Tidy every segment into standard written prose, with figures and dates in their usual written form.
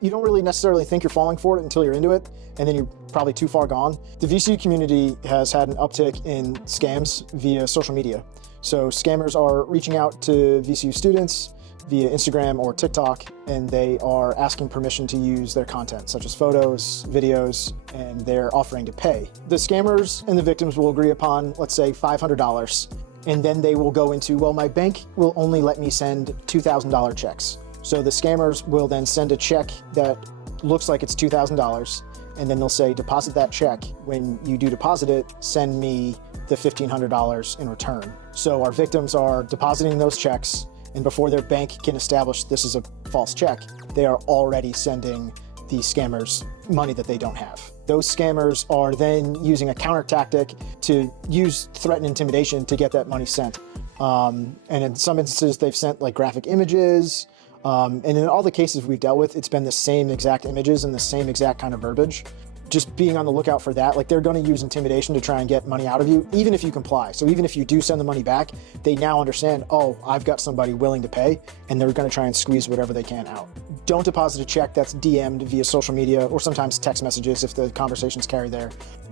you don't really necessarily think you're falling for it until you're into it, and then you're probably too far gone. The VCU community has had an uptick in scams via social media. So scammers are reaching out to VCU students via Instagram or TikTok, and they are asking permission to use their content, such as photos, videos, and they're offering to pay. The scammers and the victims will agree upon, let's say, $500, and then they will go into, well, my bank will only let me send $2,000 checks. So the scammers will then send a check that looks like it's $2,000, and then they'll say, deposit that check. When you do deposit it, send me the $1,500 in return. So our victims are depositing those checks, and before their bank can establish this is a false check, they are already sending the scammers money that they don't have. Those scammers are then using a counter tactic to use threat and intimidation to get that money sent. And in some instances, they've sent like graphic images. And in all the cases we've dealt with, it's been the same exact images and the same exact kind of verbiage. Just being on the lookout for that, like they're going to use intimidation to try and get money out of you, even if you comply. So even if you do send the money back, they now understand, oh, I've got somebody willing to pay, and they're going to try and squeeze whatever they can out. Don't deposit a check that's DM'd via social media or sometimes text messages if the conversations carry there.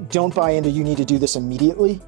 Don't buy into you need to do this immediately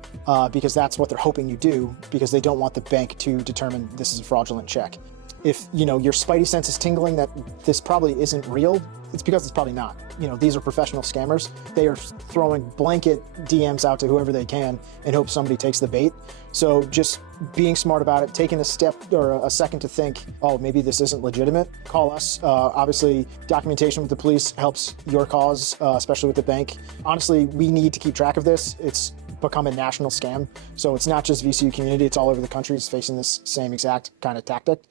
because that's what they're hoping you do, because they don't want the bank to determine this is a fraudulent check. If your spidey sense is tingling that this probably isn't real, it's because it's probably not. These are professional scammers. They are throwing blanket DMs out to whoever they can and hope somebody takes the bait. So just being smart about it, taking a step or a second to think, oh, maybe this isn't legitimate, call us. Obviously, documentation with the police helps your cause, especially with the bank. Honestly, we need to keep track of this. It's become a national scam. So it's not just VCU community, it's all over the country is facing this same exact kind of tactic.